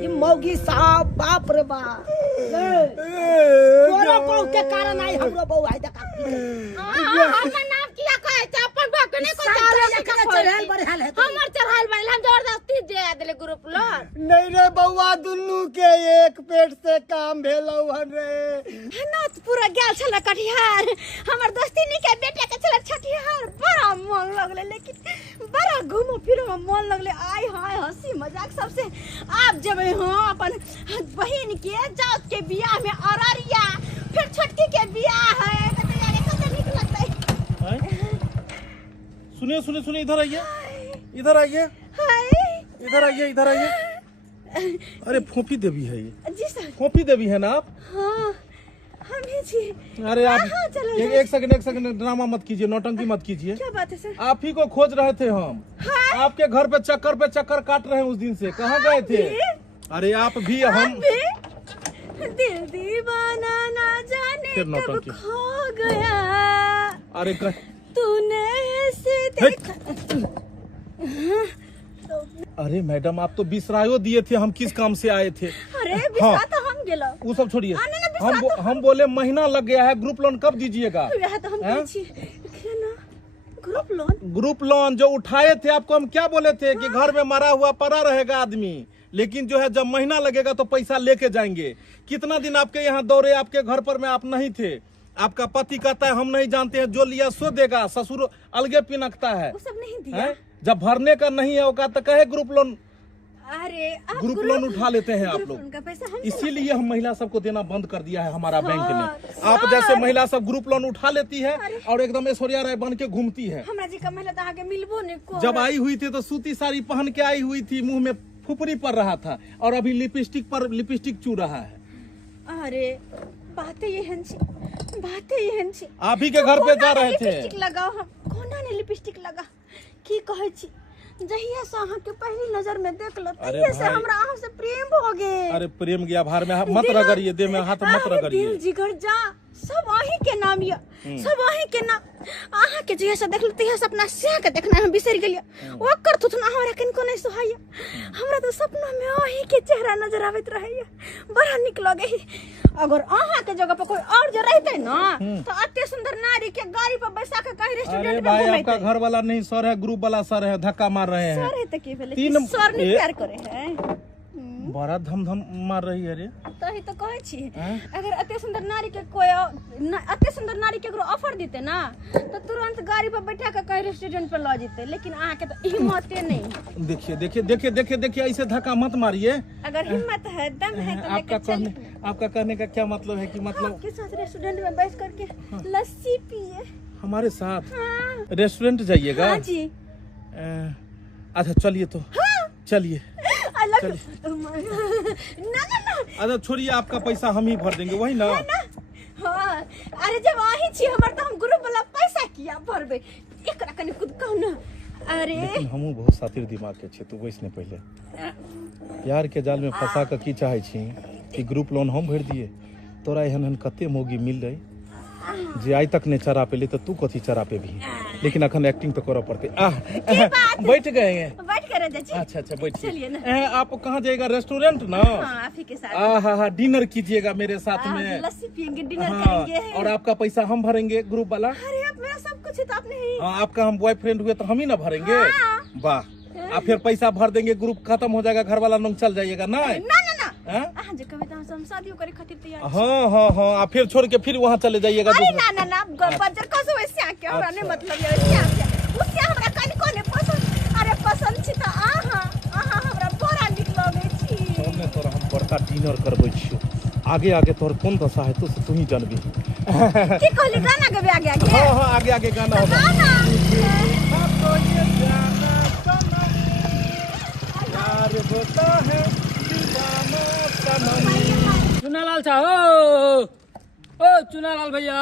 ये मौगी साहब बाप रे बाप तोरा को के कारण आई हमरो बहू आई देखा। हमर नाम किया कहे थे अपन बकने को चढ़ाल बढ़ाल है हमर चढ़ाल बनल हम जबरदस्ती दे देले ग्रुप लोन। नहीं रे बउआ, दुन्नू के एक पेट से काम भेलौ हन रे। नत पूरा गेल छल कटिहार हमर दोस्ती नी के बेटे के छल छठिहार बड़ा मन लगले, लेकिन बड़ा घूमो फिरो में मन लगले। आय हाय हंसी मजाक सबसे आप जब हां अपन बहन के जात के बियाह में अररिया, फिर छोटकी के बियाह है कते निक लगतै। सुनिए सुनिए सुनिए, इधर आइए, इधर आइए, हाय इधर आइए, इधर आइए। अरे फोफी देवी है ये, जी सर। फोफी देवी है ना आप? हाँ हम ही जी। अरे आप हाँ, चलो, एक सेकंड ड्रामा मत कीजिए, नौटंकी मत कीजिए। क्या बात है सर? आप ही को खोज रहे थे हम। आपके घर पे चक्कर काट रहे हैं उस दिन से। कहाँ गए थे? अरे आप भी हम दिल दीवाना ना जाने फिर कब नौटंकी। खो गया। अरे तूने ऐसे देखा। अरे मैडम आप तो बिसरायो दिए थे हम किस काम से आए थे। अरे बिस्का तो हम गेलो। वो सब छोड़िए, हाँ, नहीं, बिस्वा हम बोले महीना लग गया है, ग्रुप लोन कब दीजिएगा? यह तो हम हैं? क्या ना ग्रुप लोन। ग्रुप लोन जो उठाए थे आपको हम क्या बोले थे कि घर में मरा हुआ पड़ा रहेगा आदमी, लेकिन जो है जब महीना लगेगा तो पैसा लेके जाएंगे। कितना दिन आपके यहाँ दौड़े, आपके घर पर में आप नहीं थे। आपका पति कहता है हम नहीं जानते हैं, जो लिया सो देगा, ससुर अलगे पिनकता है। वो सब नहीं दिया। हैं? जब भरने का नहीं है औकात तो कहे ग्रुप लोन। अरे आप ग्रुप लोन उठा लेते हैं आप ग्रुप लोग, लोन का पैसा हम इसीलिए हम महिला सबको देना बंद कर दिया है हमारा बैंक ने। हाँ, आप जैसे महिला सब ग्रुप लोन उठा लेती है और एकदम ऐश्वर्या राय बन के घूमती है। हमरा जी का महिला तो आगे मिलबो नहीं को। जब आई हुई थी तो सूती साड़ी पहन के आई हुई थी, मुंह में फुफरी पड़ रहा था और अभी लिपस्टिक पर लिपस्टिक चू रहा है। अरे बातें ये हंसी, बातें ये हंसी। आप ही के घर पे जा रहे थे। लिपस्टिक लगाओ हम कोना ने लिपस्टिक लगा की कहै छी। जहिया से अहाँ के पहली नजर में देख लो तहिया से भाई। हमरा अहाँ से प्रेम हो गे। अरे प्रेम गया भार में मत रगड़िए, दे में हाथ मत रगड़िए। दिल जिगर जा सब अहीं के नाम या, सब अहीं के नाम। अहाँ के जहिया से देख लो तहिया से अपना सिया के देखना हम बिसर गेलिया। ओकर थुथना हमरा किनको नहीं सुहाइया। हमरा तो सपना में अहीं के चेहरा नजर आवत रहैया, बड़ा निक लगे। अगर अहाँ के जगह पर कोई और जो रहते ना तो अत्ते सुंदर नारी के गाड़ी पर बैसा के कहीं अरे रेस्टोरेंट में भाई घुमाते। आपका घर वाला नहीं सर है, ग्रुप वाला सर है, धक्का मार रहे हैं। सर है तो की भेले तीन- सर ने ए- प्यार करे है। बड़ा धम मार रही है रे। तही तो कहै छी हैं? अगर अत्ते सुंदर नारी के कोई अत्ते सुंदर नारी के ककरो ऑफर देते ना तो तुरंत गाड़ी पर बैठा के कहीं रेस्टोरेंट पर ला जेते, लेकिन अहाँ के तो हिम्मते नहीं। देखिए देखिए देखिए देखिए देखिए, ऐसे धक्का मत मारिए। अगर हिम्मत है दम है तो लेकर चल। आपका कहने का क्या मतलब है कि मतलब आपके साथ रेस्टोरेंट में बैठ करके लस्सी पिए। हमारे साथ हाँ रेस्टोरेंट जाइएगा? हाँ जी। अच्छा चलिए तो चलिए। अलग ना ना ना अच्छा छोड़िए, आपका पैसा हम ही भर देंगे, वही ना? हाँ अरे जब आही छी हमर तो हम ग्रुप वाला पैसा किया भरबे। एकरा कनी खुद कहू ना। अरे लेकिन हमहू बहुत सातिर दिमाग के छे, तू वैसने पहले प्यार के जाल में फंसा के की चाहे छी कि ग्रुप लोन हम भर दिए। तोरा एहन कते मोगी मिल रही जे आई तक ने चरा पे ले, तो तू कथी चरा पे भी। लेकिन अखन एक्टिंग तो करऽ पड़ते। बैठ गए हैं। बैठ कर रह जा। अच्छा बैठिए। चलिए ना। आप कहाँ जाएगा? रेस्टोरेंट ना? हाँ आप ही के साथ। हाँ डिनर कीजिएगा मेरे साथ हाँ, में। लस्सी पियेंगे, डिनर हाँ, करेंगे। और आपका पैसा हम भरेंगे ग्रुप वाला। अरे आप मेरा सब कुछ है तो आपने ही। हाँ, आपका हम बॉयफ्रेंड हुए तो हम ही ना भरेंगे। हाँ। वाह, आप फिर पैसा भर देंगे, ग्रुप खत्म हो जाएगा, घर वाला लोग चल जाइएगा ना? ना ना ना हाँ? अहाँ जो कविता हम शादी करे खातिर तैयार। हाँ आप फिर छोड़ के फिर वहाँ चले जाइएगा अरे दूसरा। ना ना ना बजर कसो वैसे आके हमरा ने अच्छा। मतलब ये वैसे आके उससे हमरा कनी कोने पसंद। अरे पसंद छी त आहा हमरा बड़ा निक लगे छी। हमने तोरा हम बड़का डिनर करबै छियो। आगे आगे तोहर कोन दशा है तू ही जानबी। की कहली गाना गाबे आगे आगे। हाँ आगे गाना होगा। गाना आपको ये जाना सनम, प्यार होता है दीवानों सनम। चुनालाल साहब ओ चुनालाल भैया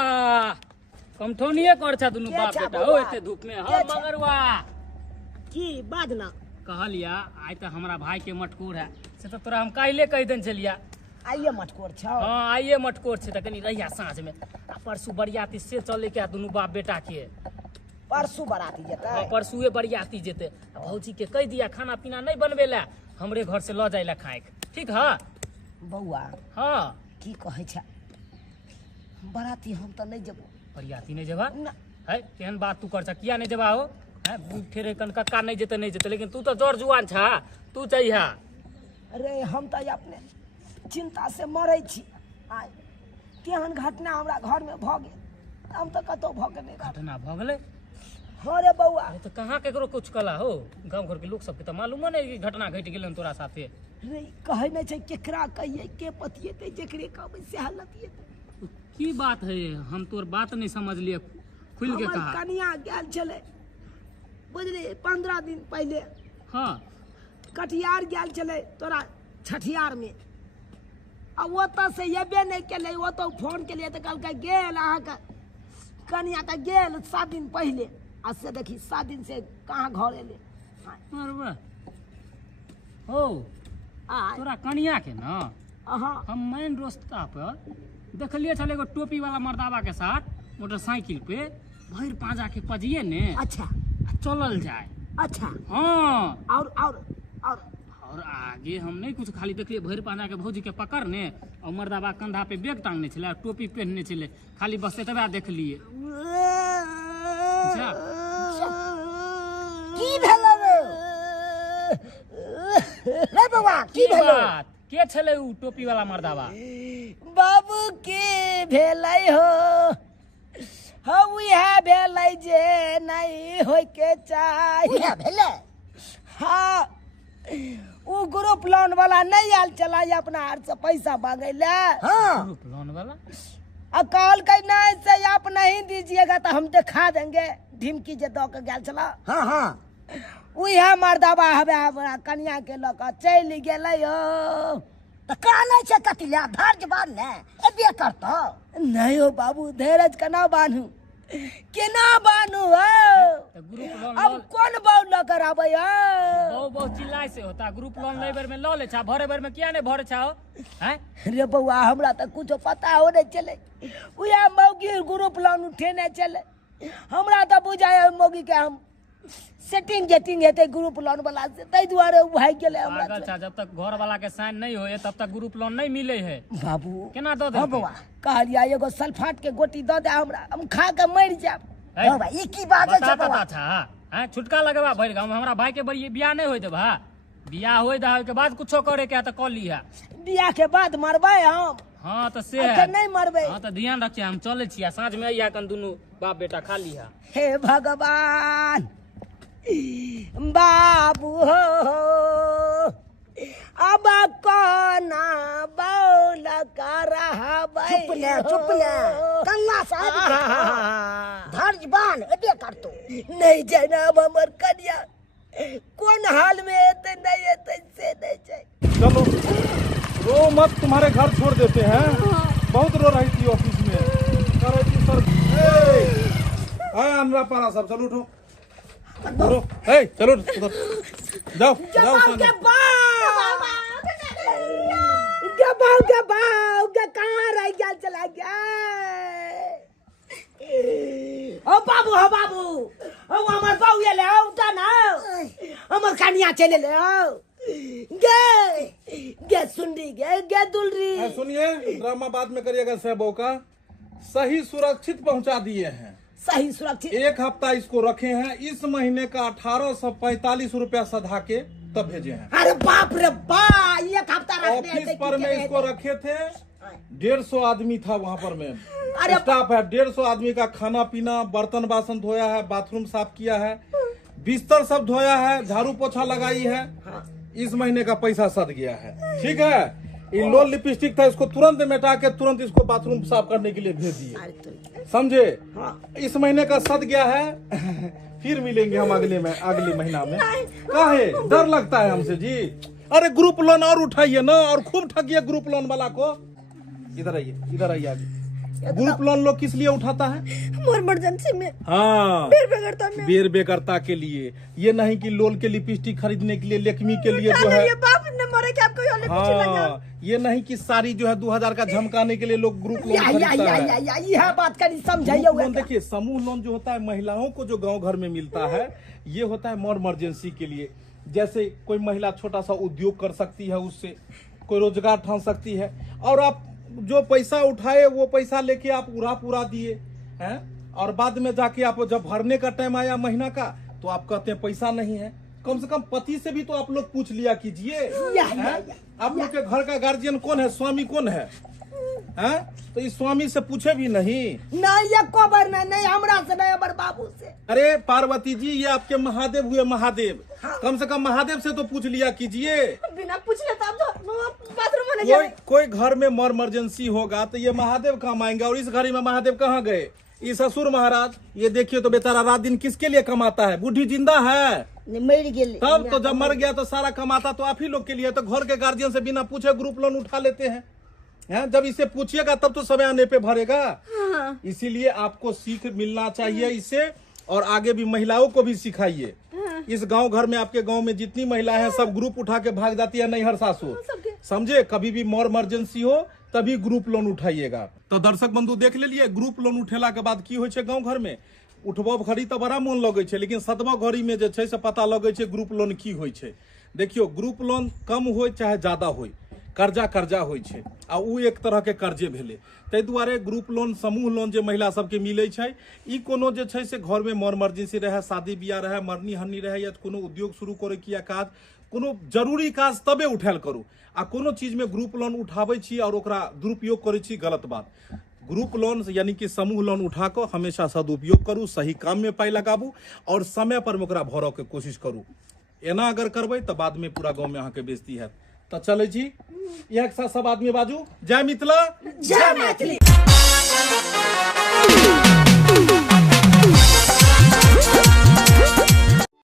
कमठौनिए कर छा दुनु बाप बेटा हो एते धूप में। हां मगरवा की बात ना कहलिया आज त हमरा भाई के मटकोर है से तो तोरा हम काइले कह देन चलिया। आइए मटकोर छौ। हां आइए मटकोर छे त कनी रहिया साँझ में आ परसू बरियाती से चले के दुनु बाप बेटा के। परसू बराती जेतै। हां परसूए बरियाती जेते। आ भौजी के कह दिया खाना पीना नहीं बनबेला, हमरे घर से ल जाइला खाए। ठीक है बौआ हां की कहै छै बराती हम तो नहीं जेबो। बरियाती नहीं जेबा ना है केहन बात तू कर छ किया नहीं जेबा हो है ठेरे कन कक्का नहीं जेते लेकिन तू तो जोर जुआन छा तू चाहिए। अरे हम तो अपने चिंता से मरै छी। आइ केहन घटना हमरा घर में भ गेल, हम तो कतौ भ गेल नहीं। घटना भ गेलै? हाँ रे बौआ। अरे तो कहाँ केकरो कुछ कला हो, गांव घर के लोग सबके तो मालूम नहीं कि घटना घट गेलन तोरा साथे। रे कहै नहीं छै केकरा कहिए के पतिएतै, जेकरे कहबै से हालत ये। की बात है हम तोर बात नहीं समझ लिए, खुल के हमर कहा। कनिया गेल छलै बुझली 15 दिन पहले हाँ कटिहार गेल छलै तोरा छठियार में अब वो तो से येबे नहीं केले वो तो फोन के लिए तो कल के गेल अहाँके कनिया का गेल 7 दिन पहले आज से देखी 7 दिन से कहाँ घर एले मरबा हो आ तोरा कनिया के ना हाँ हम मेन रास्ता पर देखलिए छले एगो टोपी वाला मर्दावा के साथ मोटरसाइकिल पे भैर पांजा के पजिए ने अच्छा चलल जाए। अच्छा हाँ और और आगे हम नहीं कुछ खाली देखलिए भैर पांजा के भौजी के पकड़ने और मर्दावा कंधा पे बैग टांगने छले टोपी पहनने छले खाली बस एतबा देखलिए। जा की भेलो रे बाबा की भेलो बात के छले उ टोपी वाला मर्दावा बाबू के भेलै हो हम यह भेलै जे नहीं होय के चाही उहे भेले हाँ उ ग्रुप लोन वाला नहीं आल चला अपना हाथ से पैसा मांगे ले हां ग्रुप लोन वाला कॉल कहीं नहीं से आप नहीं दीजिएगा तो हम दिखा देंगे ढिमकी जे दो के गेल चला हां हां उहे मर्दावा हवे हमरा कन्या के लक चल गेलै हो त काने छे कटिया धर जबान ने एबे करतो नहीं हो बाबू धीरज कना बानू केना बानू हो तो ग्रुप लोन अब कौन बाऊ ल कराबै हो बहुत चिल्लाए से होता ग्रुप लोन ले बेर में लो ले छा भरे बेर में किया नहीं भरे छा हैं रे बउआ हमरा तो कुछ पता हो नहीं चले उहे मौगी ग्रुप लोन उठेने चले हमरा तो बुझाय मौगी के हम सेटिंग जेटिंग हेते ग्रुप लोन वाला से तै दुआरे भाग गेले हमरा पागल छा जब तक घर वाला के साइन नहीं होए तब तक ग्रुप लोन नहीं मिले है बाबू केना दो दे हाँ बउआ कहलिया एगो सल्फाट के गोटी दे दे हमरा हम खा के मर जाब बाबा ई की बात है बता बाबा था हैं छुटका लगवा भइल गांव में हमरा भाई के बड़ी बियाह नहीं होई देबा बियाह होई दा के बाद कुछो करे के त क लिया बियाह के बाद मरबै हम हां तो से अखन नहीं मरबै हां तो ध्यान रखिए हम चले छिया साँझ में आइया कन दुनु बाप बेटा खा लिया हे भगवान बाबू हो अब कोना बौल कर चुप ले कन्ना साहब धर जबान एबे करतो नहीं जनाब हमर कन्या कौन हाल में एते नहीं एते से नहीं जाए चलो रो मत तुम्हारे घर छोड़ देते हैं बहुत रो रही थी ऑफिस में कह रही थी सर अनरा पारा सब चलो उठो चलो चलो उधर जाओ जाओ के बाऊ के कहाँ रह गया चला गया ओ बाबू ओ हमर बाऊ ये ले उठा ना हमर कन्या चले ले गे सुनरी गे दुलरी सुनिए ड्रामा बाद में करिएगा सहबो का सही सुरक्षित पहुंचा दिए हैं सही सुरक्षित 1 हफ्ता इसको रखे हैं इस महीने का 1845 रुपया सधा के तब भेजे हैं अरे बाप रे बा 1 हफ्ता रखने ऑफिस पर में इसको रखे थे 150 आदमी था वहाँ पर में अरे स्टाफ है 150 आदमी का खाना पीना बर्तन बासन धोया है बाथरूम साफ किया है बिस्तर सब धोया है झाड़ू पोछा लगाई है इस महीने का पैसा सद गया है ठीक है ये लो लिपस्टिक था इसको तुरंत मिटा के तुरंत इसको बाथरूम साफ करने के लिए भेज दिए समझे इस महीने का सद गया है फिर मिलेंगे हम अगले महीना में काहे डर लगता है हमसे जी अरे ग्रुप लोन और उठाइए ना और खूब ठगिए ग्रुप लोन वाला को इधर आइए आगे ग्रुप लोन लोग किस लिए उठाता है मोर इमरजेंसी में हाँ बेर बेगरता के लिए ये नहीं कि लोल के लिपस्टिक खरीदने के लिए लेकमी के लिए जो है बाप ने मरे के आपको हाँ ये नहीं कि साड़ी जो है 2000 का झमकाने के लिए लोग ग्रुप लोन खरीदता है यह बात करी समझाइए लोन देखिए समूह लोन जो होता है महिलाओं को जो गांव घर में मिलता है ये होता है मोर इमरजेंसी के लिए जैसे कोई महिला छोटा सा उद्योग कर सकती है उससे कोई रोजगार ठान सकती है और आप जो पैसा उठाए वो पैसा लेके आप पूरा दिए हैं और बाद में जाके आप जब भरने का टाइम आया महीना का तो आप कहते हैं पैसा नहीं है कम से कम पति से भी तो आप लोग पूछ लिया कीजिए आप लोग के घर का गार्जियन कौन है स्वामी कौन है तो इस स्वामी से पूछे भी नहीं ये खबर नहीं हमरा से नहीं हमारे बाबू से अरे पार्वती जी ये आपके महादेव हुए महादेव कम से कम महादेव से तो पूछ लिया कीजिए बिना पूछले तो बाथरूम में कोई घर में मर इमरजेंसी होगा तो ये महादेव काम आएंगे और इस घड़ी में महादेव कहाँ गए ये ससुर महाराज, ये देखिए तो बेचारा रात दिन किसके लिए कमाता है? बूढ़ी जिंदा है मर गेल तब तो, जब मर गया तो सारा कमाता तो आप ही लोग के लिए। तो घर के गार्जियन से बिना पूछे ग्रुप लोन उठा लेते हैं। जब इसे पूछिएगा तब तो समय आने पे भरेगा। इसीलिए आपको सीख मिलना चाहिए इससे, और आगे भी महिलाओं को भी सिखाइए। इस गांव घर में, आपके गांव में जितनी महिलाएं हैं सब ग्रुप उठा के भाग जाती है नैहर सासुर, समझे? कभी भी मोर इमरजेंसी हो तभी ग्रुप लोन उठाइएगा। तो दर्शक बंधु देख लेलिए, ग्रुप लोन उठेला के बाद की होइ छै गांव घर में। उठबो घड़ी तो बड़ा मन लगे छै, लेकिन सतबो घड़ी में जे छै से पता लगे छै ग्रुप लोन की होइ छै। देखियो, ग्रुप लोन कम होय चाहे ज्यादा होय, कर्जा होइ छै, आ उ एक तरह के कर्जे भेले। ताहि दुआरे ग्रुप लोन, समूह लोन जे महिला सबके मिले छै, ई कोनो जे छै से घर में मर इमरजेंसी रहे, शादी बियाह रहे, मरनी हन्नी रहे, या कोनो उद्योग शुरू करे की या काज, कोनो जरूरी काज तबे उठायल करू। आ कोनो चीज में ग्रुप लोन उठाबै छी और ओकरा दुरुपयोग करै छी, गलत बात। ग्रुप लोन यानी कि समूह लोन उठा कर हमेशा सदुपयोग करू, सही काम में पाई लगाबू, और समय पर में ओकरा भरऽ के कोशिश करू। एना अगर करबै तो बाद में पूरा गांव में अहाँ के बेइज्जती हैत। तो चले जी, यह साथ सब आदमी बाजू, जय मिथिला, जय मैथिली।